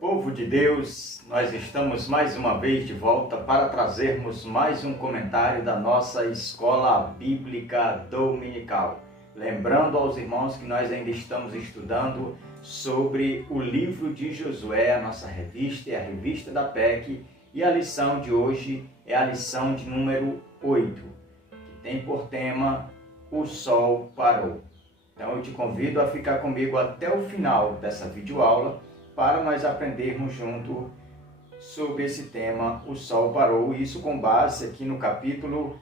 Povo de Deus, nós estamos mais uma vez de volta para trazermos mais um comentário da nossa Escola Bíblica Dominical. Lembrando aos irmãos que nós ainda estamos estudando sobre o livro de Josué, a nossa revista, a revista da PEC, e a lição de hoje é a lição de número 8, que tem por tema O Sol Parou. Então eu te convido a ficar comigo até o final dessa videoaula para nós aprendermos junto sobre esse tema, o Sol Parou, isso com base aqui no capítulo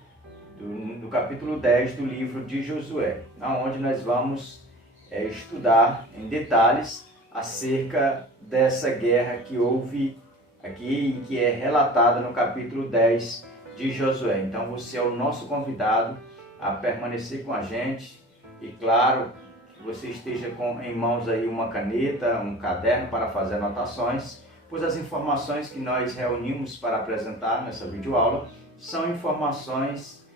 10 do livro de Josué, onde nós vamos estudar em detalhes acerca dessa guerra que houve aqui e que é relatada no capítulo 10 de Josué. Então você é o nosso convidado a permanecer com a gente e, claro, que você esteja em mãos aí uma caneta, um caderno para fazer anotações, pois as informações que nós reunimos para apresentar nessa videoaula são informações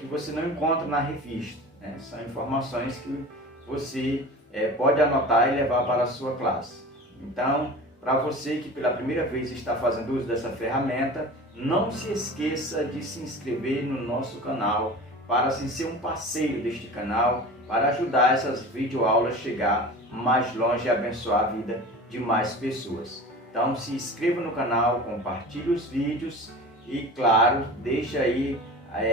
que você não encontra na revista, né? São informações que você pode anotar e levar para a sua classe. Então, para você que pela primeira vez está fazendo uso dessa ferramenta, não se esqueça de se inscrever no nosso canal, para assim ser um parceiro deste canal, para ajudar essas videoaulas a chegar mais longe e abençoar a vida de mais pessoas. Então se inscreva no canal, compartilhe os vídeos e, claro, deixe aí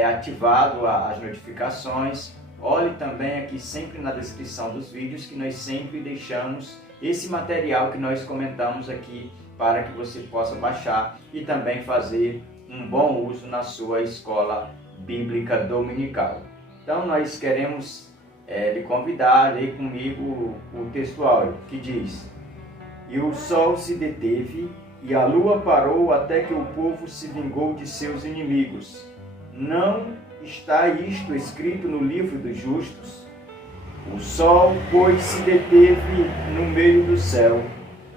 ativado as notificações. Olhe também aqui sempre na descrição dos vídeos que nós sempre deixamos esse material que nós comentamos aqui para que você possa baixar e também fazer um bom uso na sua escola bíblica dominical. Então nós queremos lhe convidar a ler comigo o texto áureo que diz: E o sol se deteve e a lua parou até que o povo se vingou de seus inimigos. Não está isto escrito no livro dos justos? O sol, pois, se deteve no meio do céu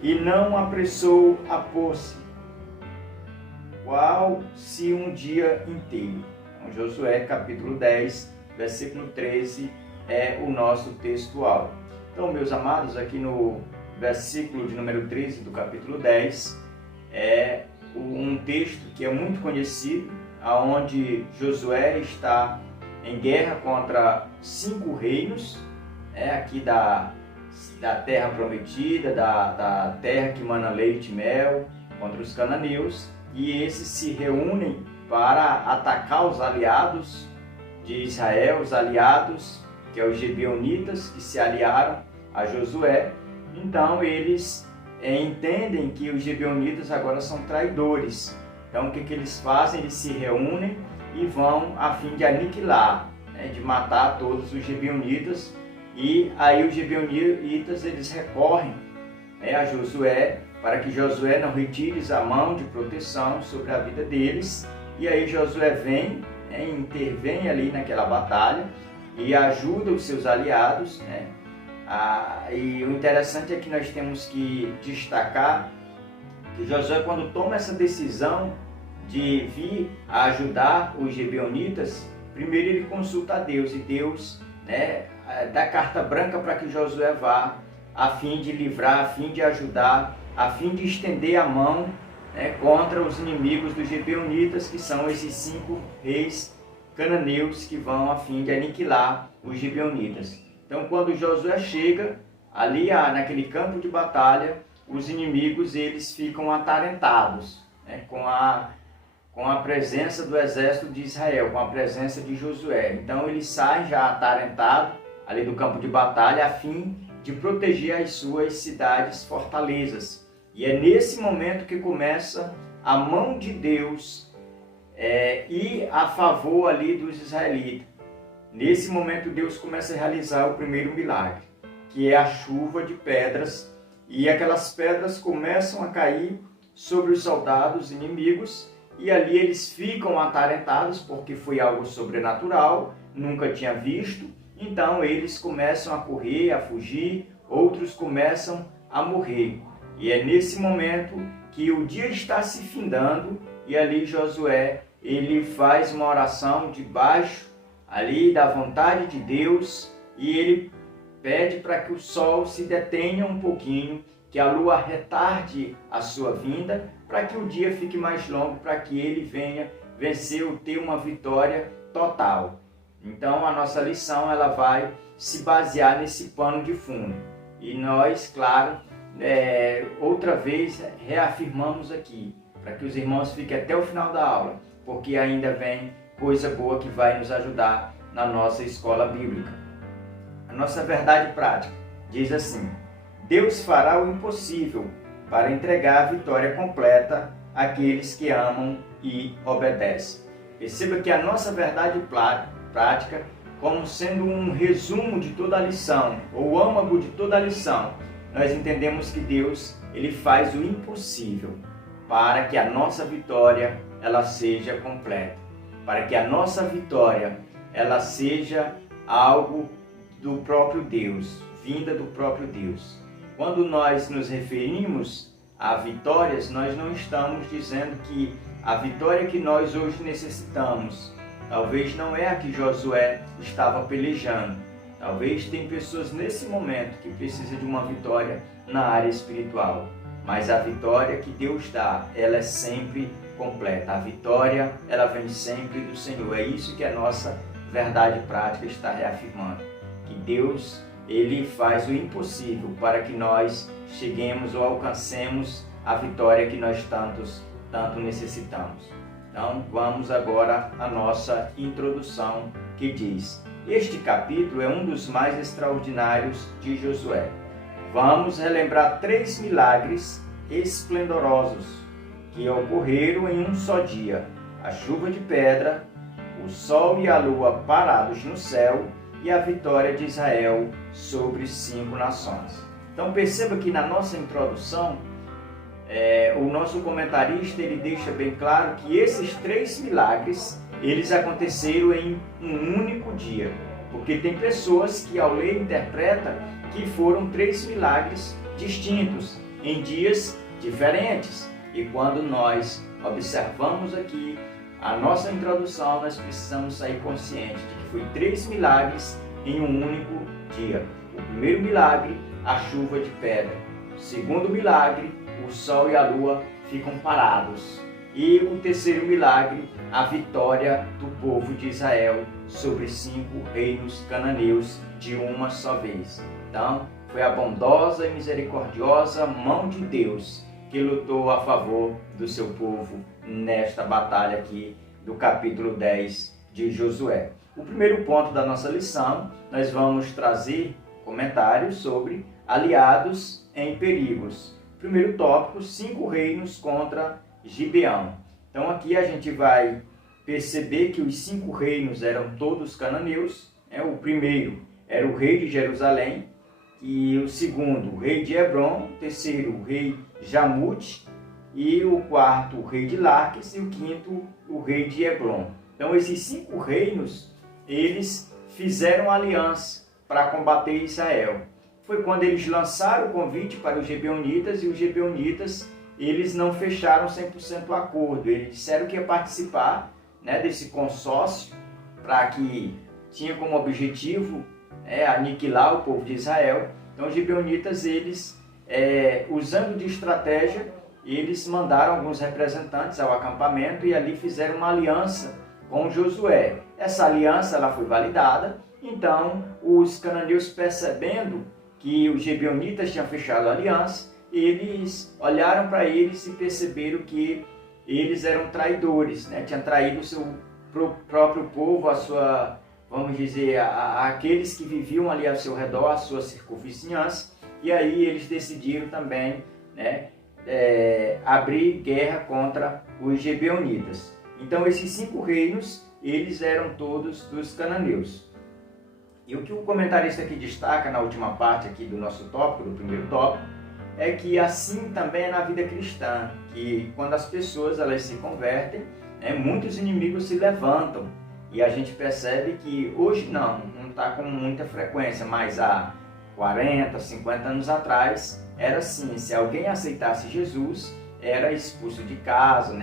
e não apressou a pôr-se, qual se um dia inteiro. Josué capítulo 10, versículo 13 é o nosso texto áureo. Então, meus amados, aqui no versículo de número 13 do capítulo 10 é um texto que é muito conhecido, onde Josué está em guerra contra 5 reinos, aqui da terra prometida, da terra que mana leite e mel, contra os cananeus, e esses se reúnem para atacar os aliados de Israel, os aliados que é os Gibeonitas, que se aliaram a Josué. Então eles entendem que os Gibeonitas agora são traidores. Então o que eles fazem? Eles se reúnem e vão a fim de aniquilar, de matar todos os Gibeonitas. E aí os Gibeonitas eles recorrem a Josué para que Josué não retire a mão de proteção sobre a vida deles. E aí Josué intervém ali naquela batalha e ajuda os seus aliados, e o interessante é que nós temos que destacar que Josué, quando toma essa decisão de vir a ajudar os Gibeonitas, primeiro ele consulta a Deus, e Deus dá carta branca para que Josué vá, a fim de livrar, a fim de ajudar, a fim de estender a mão contra os inimigos dos Gibeonitas, que são esses 5 reis cananeus que vão a fim de aniquilar os Gibeonitas. Então, quando Josué chega ali naquele campo de batalha, os inimigos eles ficam atarentados com a presença do exército de Israel, com a presença de Josué. Então eles saem já atarentados ali do campo de batalha a fim de proteger as suas cidades, fortalezas. E é nesse momento que começa a mão de Deus ir a favor ali dos israelitas. Nesse momento Deus começa a realizar o primeiro milagre, que é a chuva de pedras, e aquelas pedras começam a cair sobre os soldados inimigos, e ali eles ficam atarentados, porque foi algo sobrenatural, nunca tinha visto. Então eles começam a correr, a fugir, outros começam a morrer. E é nesse momento que o dia está se findando, e ali Josué ele faz uma oração debaixo ali da vontade de Deus, e ele pede para que o sol se detenha um pouquinho, que a lua retarde a sua vinda, para que o dia fique mais longo, para que ele venha vencer ou ter uma vitória total. Então a nossa lição ela vai se basear nesse pano de fundo. E nós, claro, outra vez reafirmamos aqui, para que os irmãos fiquem até o final da aula, porque ainda vem coisa boa que vai nos ajudar na nossa escola bíblica. A nossa verdade prática diz assim: Deus fará o impossível para entregar a vitória completa àqueles que amam e obedecem. Perceba que a nossa verdade prática, como sendo um resumo de toda a lição, ou o âmago de toda a lição, nós entendemos que Deus ele faz o impossível para que a nossa vitória ela seja completa, para que a nossa vitória ela seja algo do próprio Deus, vinda do próprio Deus. Quando nós nos referimos a vitórias, nós não estamos dizendo que a vitória que nós hoje necessitamos talvez não é a que Josué estava pelejando. Talvez tem pessoas nesse momento que precisam de uma vitória na área espiritual. Mas a vitória que Deus dá, ela é sempre completa. A vitória, ela vem sempre do Senhor. É isso que a nossa verdade prática está reafirmando. Que Deus, ele faz o impossível para que nós cheguemos ou alcancemos a vitória que nós tanto necessitamos. Então, vamos agora à nossa introdução, que diz: este capítulo é um dos mais extraordinários de Josué. Vamos relembrar 3 milagres esplendorosos que ocorreram em um só dia: a chuva de pedra, o sol e a lua parados no céu e a vitória de Israel sobre 5 nações. Então perceba que na nossa introdução, o nosso comentarista ele deixa bem claro que esses 3 milagres eles aconteceram em um único dia, porque tem pessoas que ao ler interpretam que foram 3 milagres distintos, em dias diferentes. E quando nós observamos aqui a nossa introdução, nós precisamos sair conscientes de que foi 3 milagres em um único dia. O primeiro milagre, a chuva de pedra. O segundo milagre, o sol e a lua ficam parados. E o terceiro milagre, a vitória do povo de Israel sobre 5 reinos cananeus de uma só vez. Então, foi a bondosa e misericordiosa mão de Deus que lutou a favor do seu povo nesta batalha aqui do capítulo 10 de Josué. O primeiro ponto da nossa lição, nós vamos trazer comentários sobre aliados em perigos. Primeiro tópico, 5 reinos contra Gibeão. Então aqui a gente vai perceber que os 5 reinos eram todos cananeus. O primeiro era o rei de Jerusalém, e o segundo, o rei de Hebron, o terceiro, o rei Jamute, e o quarto, o rei de Laques, e o quinto, o rei de Hebron. Então esses 5 reinos, eles fizeram aliança para combater Israel. Foi quando eles lançaram o convite para os gibeonitas, e os gibeonitas eles não fecharam 100% o acordo. Eles disseram que ia participar, desse consórcio, para que tinha como objetivo aniquilar o povo de Israel. Então os gibeonitas, eles, usando de estratégia, eles mandaram alguns representantes ao acampamento e ali fizeram uma aliança com Josué. Essa aliança ela foi validada. Então os cananeus, percebendo que os gibeonitas tinham fechado a aliança, eles olharam para eles e perceberam que eles eram traidores, tinham traído o seu próprio povo, a sua, vamos dizer, aqueles que viviam ali ao seu redor, a sua circunvizinhança, e aí eles decidiram também abrir guerra contra os gibeonitas. Então esses 5 reinos, eles eram todos dos cananeus. E o que o comentarista aqui destaca na última parte aqui do nosso tópico, do primeiro tópico, é que assim também é na vida cristã, que quando as pessoas elas se convertem, muitos inimigos se levantam. E a gente percebe que hoje não está com muita frequência, mas há 40, 50 anos atrás era assim: se alguém aceitasse Jesus, era expulso de casa,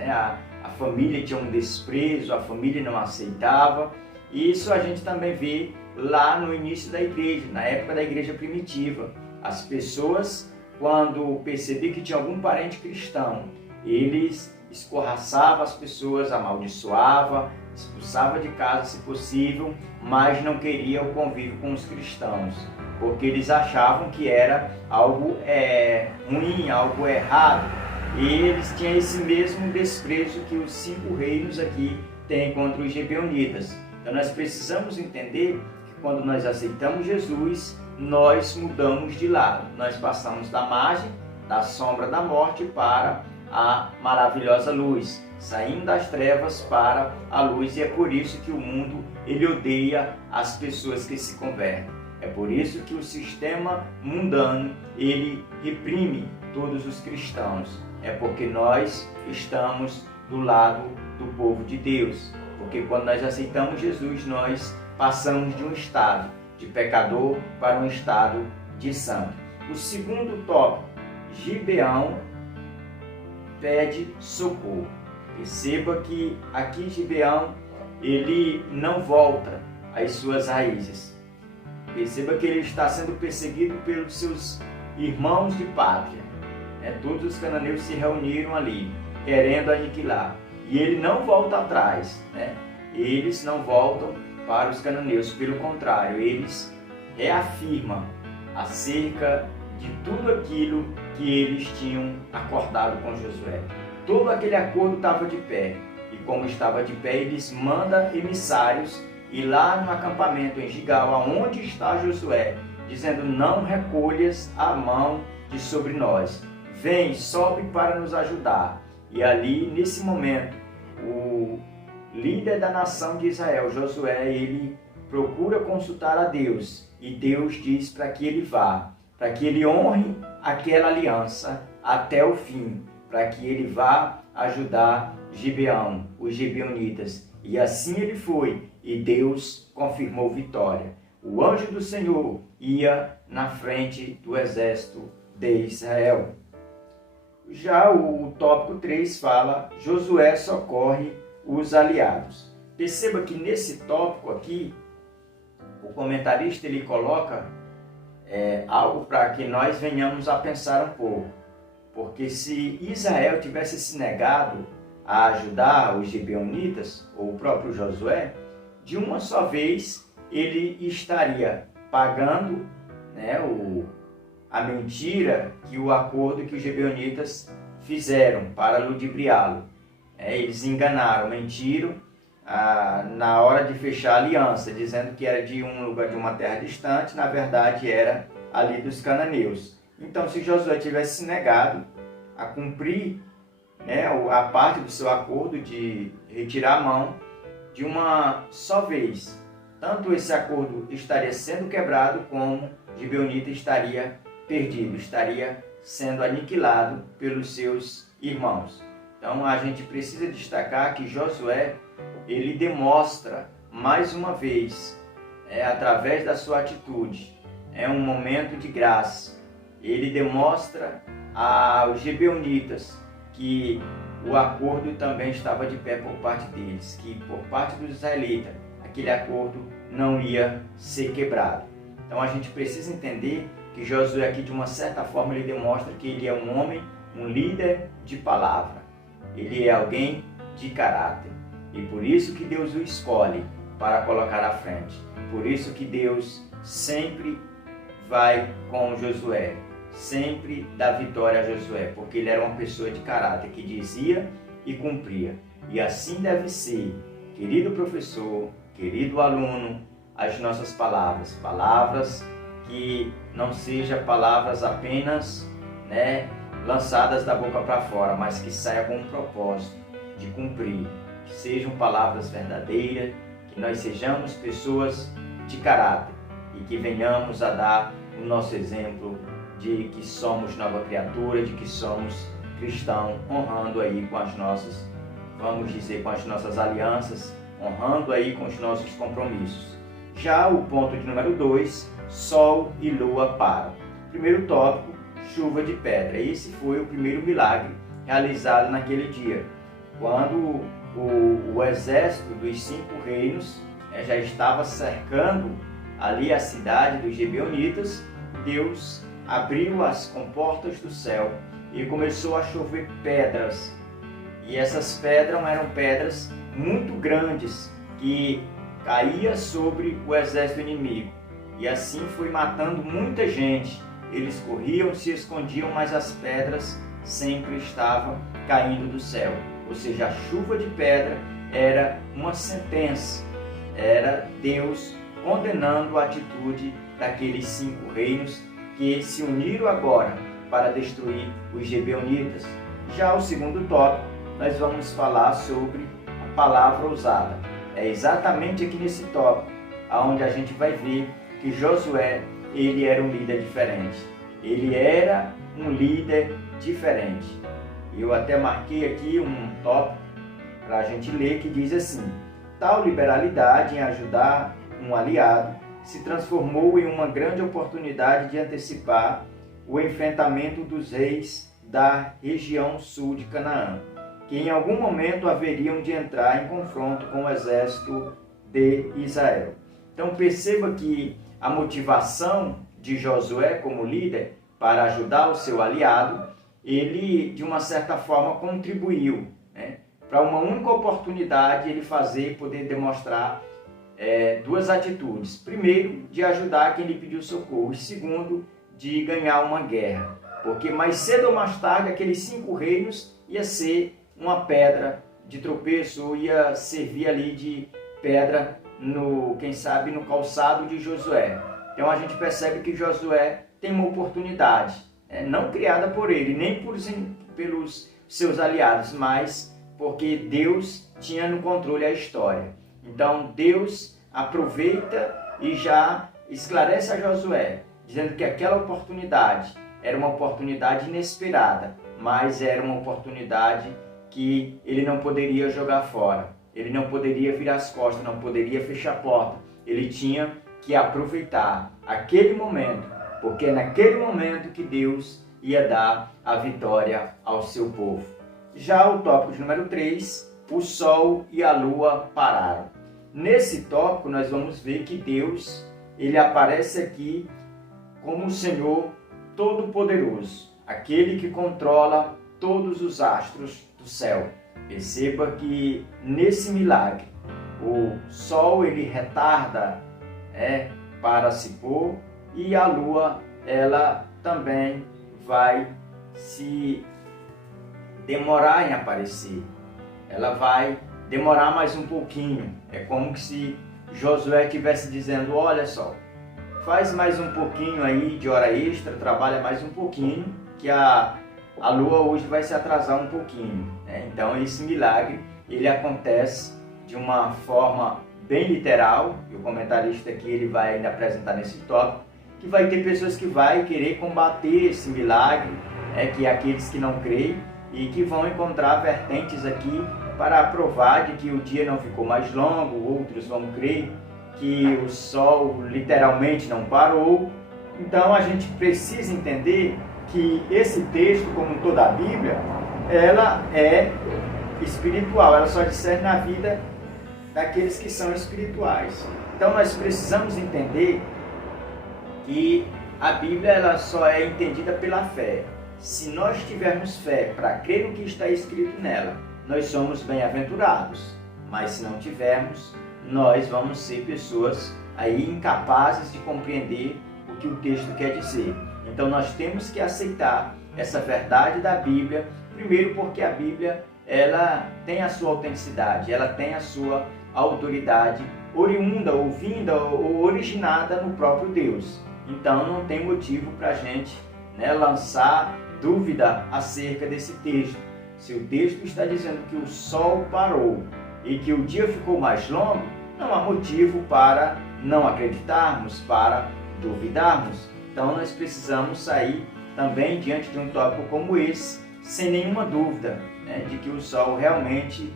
a família tinha um desprezo, a família não aceitava. E isso a gente também vê lá no início da igreja, na época da igreja primitiva. As pessoas, quando percebia que tinha algum parente cristão, eles escorraçava as pessoas, amaldiçoava, expulsava de casa se possível, mas não queria o convívio com os cristãos, porque eles achavam que era algo ruim, algo errado. E eles tinham esse mesmo desprezo que os 5 reinos aqui têm contra os gibeonitas. Então nós precisamos entender que quando nós aceitamos Jesus, nós mudamos de lado. Nós passamos da margem, da sombra da morte para a maravilhosa luz, saindo das trevas para a luz. E é por isso que o mundo ele odeia as pessoas que se convertem. É por isso que o sistema mundano ele reprime todos os cristãos. É porque nós estamos do lado do povo de Deus. Porque quando nós aceitamos Jesus, nós passamos de um estado de pecador para um estado de santo. O segundo tópico, Gibeão pede socorro. Perceba que aqui Gibeão ele não volta às suas raízes. Perceba que ele está sendo perseguido pelos seus irmãos de pátria. Todos os cananeus se reuniram ali, querendo aniquilar. E ele não volta atrás. Eles não voltam para os cananeus. Pelo contrário, eles reafirmam acerca de tudo aquilo que eles tinham acordado com Josué. Todo aquele acordo estava de pé. E como estava de pé, eles mandam emissários ir lá no acampamento em Gigal, aonde está Josué, dizendo: não recolhas a mão de sobre nós. Vem, sobe para nos ajudar. E ali, nesse momento, o líder da nação de Israel, Josué, ele procura consultar a Deus. E Deus diz para que ele vá, para que ele honre aquela aliança até o fim, para que ele vá ajudar Gibeão, os gibeonitas. E assim ele foi, e Deus confirmou vitória. O anjo do Senhor ia na frente do exército de Israel. Já o tópico 3 fala: Josué socorre os aliados. Perceba que nesse tópico aqui, o comentarista ele coloca algo para que nós venhamos a pensar um pouco. Porque se Israel tivesse se negado a ajudar os gibeonitas, ou o próprio Josué, de uma só vez ele estaria pagando a mentira que o acordo que os gibeonitas fizeram para ludibriá-lo. Eles enganaram, mentiram na hora de fechar a aliança, dizendo que era de um lugar, de uma terra distante, na verdade era ali dos cananeus. Então, se Josué tivesse se negado a cumprir a parte do seu acordo de retirar a mão de uma só vez, tanto esse acordo estaria sendo quebrado, como Gibeonita estaria perdido, estaria sendo aniquilado pelos seus irmãos. Então a gente precisa destacar que Josué, ele demonstra mais uma vez, através da sua atitude, um momento de graça. Ele demonstra aos gibeonitas que o acordo também estava de pé por parte deles, que por parte dos israelitas aquele acordo não ia ser quebrado. Então a gente precisa entender que Josué aqui, de uma certa forma, ele demonstra que ele é um homem, um líder de palavra. Ele é alguém de caráter. E por isso que Deus o escolhe para colocar à frente. Por isso que Deus sempre vai com Josué, sempre dá vitória a Josué, porque ele era uma pessoa de caráter que dizia e cumpria. E assim deve ser, querido professor, querido aluno, as nossas palavras. Palavras que não sejam palavras apenas lançadas da boca para fora, mas que saiam com um propósito de cumprir. Que sejam palavras verdadeiras, que nós sejamos pessoas de caráter e que venhamos a dar o nosso exemplo de que somos nova criatura, de que somos cristão, honrando aí com as nossas, vamos dizer, com as nossas alianças, honrando aí com os nossos compromissos. Já o ponto de número 2, sol e lua param. Primeiro tópico, chuva de pedra. Esse foi o primeiro milagre realizado naquele dia, quando o exército dos 5 reinos já estava cercando ali a cidade dos gibeonitas. Deus abriu as comportas do céu e começou a chover pedras. E essas pedras eram pedras muito grandes que caía sobre o exército inimigo. E assim foi matando muita gente. Eles corriam, se escondiam, mas as pedras sempre estavam caindo do céu. Ou seja, a chuva de pedra era uma sentença. Era Deus condenando a atitude daqueles 5 reinos que se uniram agora para destruir os gibeonitas. Já o segundo tópico, nós vamos falar sobre a palavra ousada. É exatamente aqui nesse tópico onde a gente vai ver que Josué, ele era um líder diferente. Ele era um líder diferente. Eu até marquei aqui um tópico para a gente ler que diz assim: tal liberalidade em ajudar um aliado se transformou em uma grande oportunidade de antecipar o enfrentamento dos reis da região sul de Canaã, que em algum momento haveriam de entrar em confronto com o exército de Israel. Então perceba que a motivação de Josué como líder para ajudar o seu aliado, ele de uma certa forma contribuiu, para uma única oportunidade ele poder demonstrar 2 atitudes. Primeiro, de ajudar quem lhe pediu socorro. E segundo, de ganhar uma guerra. Porque mais cedo ou mais tarde aqueles 5 reinos ia ser uma pedra de tropeço, ou ia servir ali de pedra quem sabe no calçado de Josué. Então a gente percebe que Josué tem uma oportunidade, não criada por ele, nem pelos seus aliados, mas porque Deus tinha no controle a história. Então Deus aproveita e já esclarece a Josué, dizendo que aquela oportunidade era uma oportunidade inesperada, mas era uma oportunidade que ele não poderia jogar fora. Ele não poderia virar as costas, não poderia fechar a porta. Ele tinha que aproveitar aquele momento, porque é naquele momento que Deus ia dar a vitória ao seu povo. Já o tópico de número 3, o sol e a lua pararam. Nesse tópico nós vamos ver que Deus, ele aparece aqui como o Senhor Todo-Poderoso, aquele que controla todos os astros do céu. Perceba que nesse milagre o sol ele retarda para se pôr e a lua ela também vai se demorar em aparecer. Ela vai demorar mais um pouquinho. É como se Josué estivesse dizendo: olha só, faz mais um pouquinho aí de hora extra, trabalha mais um pouquinho, que a lua hoje vai se atrasar um pouquinho. Então esse milagre ele acontece de uma forma bem literal, e o comentarista aqui ele vai ainda apresentar nesse tópico, que vai ter pessoas que vai querer combater esse milagre, que é aqueles que não creem, e que vão encontrar vertentes aqui para provar de que o dia não ficou mais longo. Outros vão crer que o sol literalmente não parou. Então a gente precisa entender que esse texto, como toda a Bíblia, ela é espiritual, ela só discerne na vida daqueles que são espirituais. Então nós precisamos entender que a Bíblia ela só é entendida pela fé. Se nós tivermos fé para crer no que está escrito nela, nós somos bem-aventurados. Mas se não tivermos, nós vamos ser pessoas aí incapazes de compreender o que o texto quer dizer. Então nós temos que aceitar essa verdade da Bíblia, primeiro porque a Bíblia ela tem a sua autenticidade, ela tem a sua autoridade oriunda, ou vinda, ou originada no próprio Deus. Então não tem motivo para a gente lançar dúvida acerca desse texto. Se o texto está dizendo que o sol parou e que o dia ficou mais longo, não há motivo para não acreditarmos, para duvidarmos. Então nós precisamos sair também diante de um tópico como esse, sem nenhuma dúvida de que o sol realmente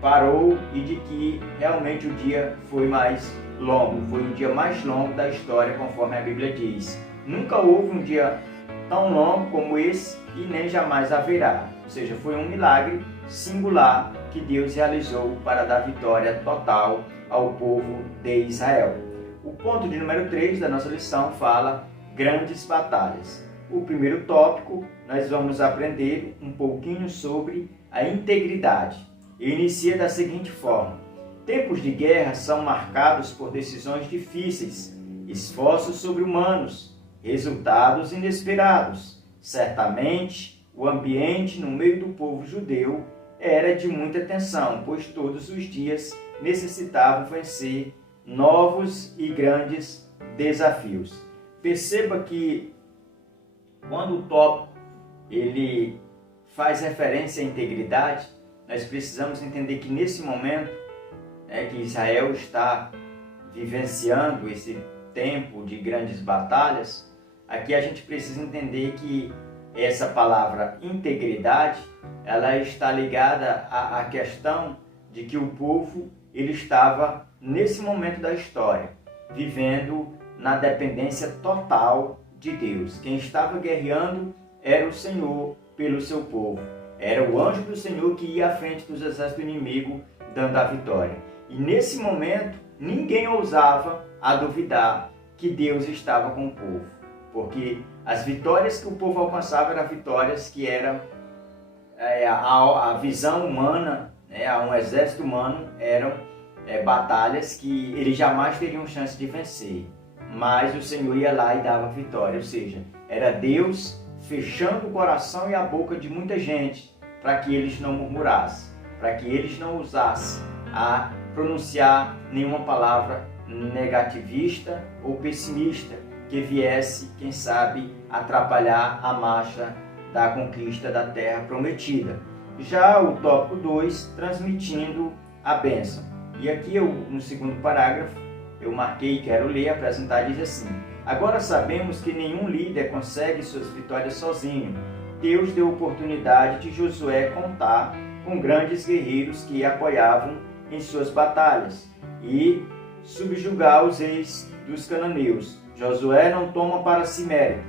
parou e de que realmente o dia foi mais longo, foi o dia mais longo da história, conforme a Bíblia diz. Nunca houve um dia tão longo como esse e nem jamais haverá. Ou seja, foi um milagre singular que Deus realizou para dar vitória total ao povo de Israel. O ponto de número 3 da nossa lição fala grandes batalhas. O primeiro tópico, nós vamos aprender um pouquinho sobre a integridade. Inicia da seguinte forma: tempos de guerra são marcados por decisões difíceis, esforços sobre-humanos, resultados inesperados. Certamente, o ambiente no meio do povo judeu era de muita tensão, pois todos os dias necessitavam vencer novos e grandes desafios. Perceba que quando o tópico ele faz referência à integridade, nós precisamos entender que nesse momento que Israel está vivenciando esse tempo de grandes batalhas, aqui a gente precisa entender que essa palavra integridade, ela está ligada à questão de que o povo ele estava nesse momento da história vivendo na dependência total de Deus. Quem estava guerreando era o Senhor pelo seu povo. Era o anjo do Senhor que ia à frente dos exércitos do inimigo, dando a vitória. E nesse momento, ninguém ousava a duvidar que Deus estava com o povo. Porque as vitórias que o povo alcançava eram vitórias que eram a visão humana, a um exército humano, eram batalhas que eles jamais teriam chance de vencer. Mas o Senhor ia lá e dava vitória. Ou seja, era Deus fechando o coração e a boca de muita gente para que eles não murmurassem, para que eles não ousassem a pronunciar nenhuma palavra negativista ou pessimista que viesse, quem sabe, atrapalhar a marcha da conquista da terra prometida. Já o tópico 2, transmitindo a bênção. E aqui no segundo parágrafo, eu marquei, quero ler, apresentar, diz assim: agora sabemos que nenhum líder consegue suas vitórias sozinho. Deus deu oportunidade de Josué contar com grandes guerreiros que apoiavam em suas batalhas e subjugar os reis dos cananeus. Josué não toma para si mérito,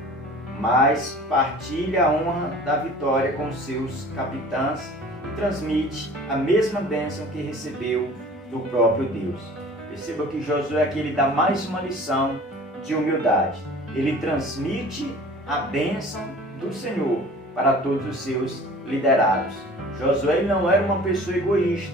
mas partilha a honra da vitória com seus capitães e transmite a mesma bênção que recebeu do próprio Deus. Perceba que Josué aqui ele dá mais uma lição de humildade. Ele transmite a bênção do Senhor para todos os seus liderados. Josué não era uma pessoa egoísta,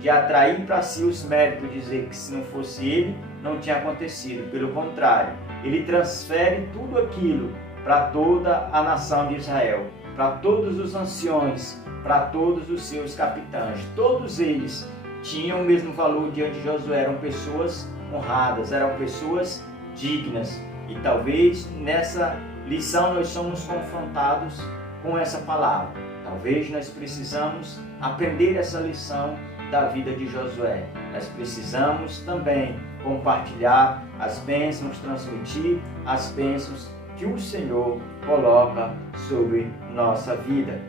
de atrair para si os méritos, dizer que se não fosse ele, não tinha acontecido. Pelo contrário, ele transfere tudo aquilo para toda a nação de Israel, para todos os anciões, para todos os seus capitães. Todos eles tinham o mesmo valor diante de Josué, eram pessoas honradas, eram pessoas dignas. E talvez nessa lição nós somos confrontados com essa palavra. Talvez nós precisamos aprender essa lição da vida de Josué. Nós precisamos também compartilhar as bênçãos, transmitir as bênçãos que o Senhor coloca sobre nossa vida.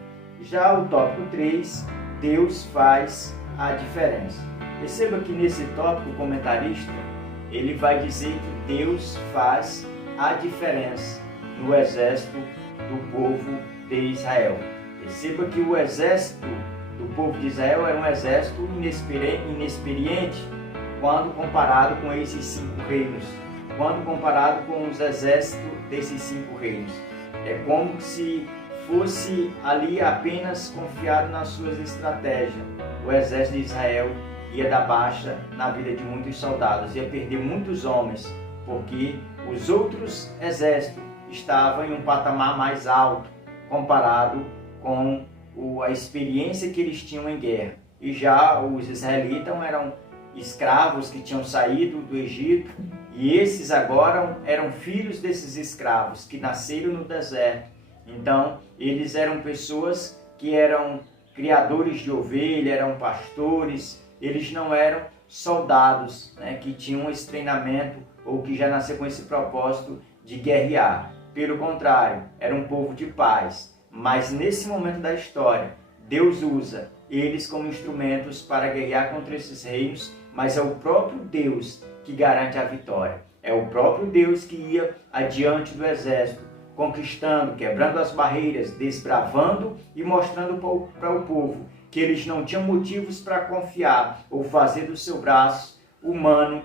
Já o tópico 3, Deus faz a diferença. Perceba que nesse tópico o comentarista ele vai dizer que Deus faz a diferença no exército do povo de Israel. Perceba que o exército do povo de Israel era um exército inexperiente quando comparado com esses 5 reinos, quando comparado com os exércitos desses 5 reinos. É como se fosse ali apenas confiado nas suas estratégias. O exército de Israel ia dar baixa na vida de muitos soldados, ia perder muitos homens, porque os outros exércitos estavam em um patamar mais alto comparado com a experiência que eles tinham em guerra. E já os israelitas eram escravos que tinham saído do Egito, e esses agora eram filhos desses escravos que nasceram no deserto. Então, eles eram pessoas que eram criadores de ovelha, eram pastores, eles não eram soldados, que tinham esse treinamento ou que já nasceram com esse propósito de guerrear. Pelo contrário, era um povo de paz. Mas nesse momento da história, Deus usa eles como instrumentos para guerrear contra esses reinos, mas é o próprio Deus que garante a vitória. É o próprio Deus que ia adiante do exército, conquistando, quebrando as barreiras, desbravando e mostrando para o povo que eles não tinham motivos para confiar ou fazer do seu braço humano,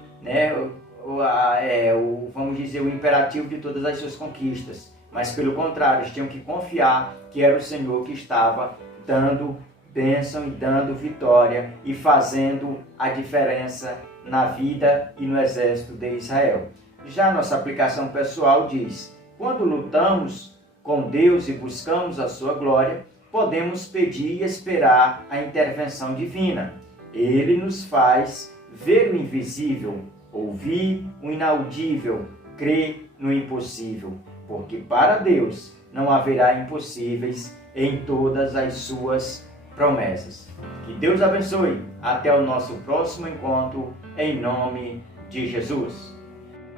vamos dizer, o imperativo de todas as suas conquistas, mas pelo contrário, eles tinham que confiar que era o Senhor que estava dando bênção e dando vitória e fazendo a diferença na vida e no exército de Israel. Já nossa aplicação pessoal diz: quando lutamos com Deus e buscamos a sua glória, podemos pedir e esperar a intervenção divina. Ele nos faz ver o invisível, ouvir o inaudível, crer no impossível, porque para Deus não haverá impossíveis em todas as suas promessas. Que Deus abençoe. Até o nosso próximo encontro, em nome de Jesus.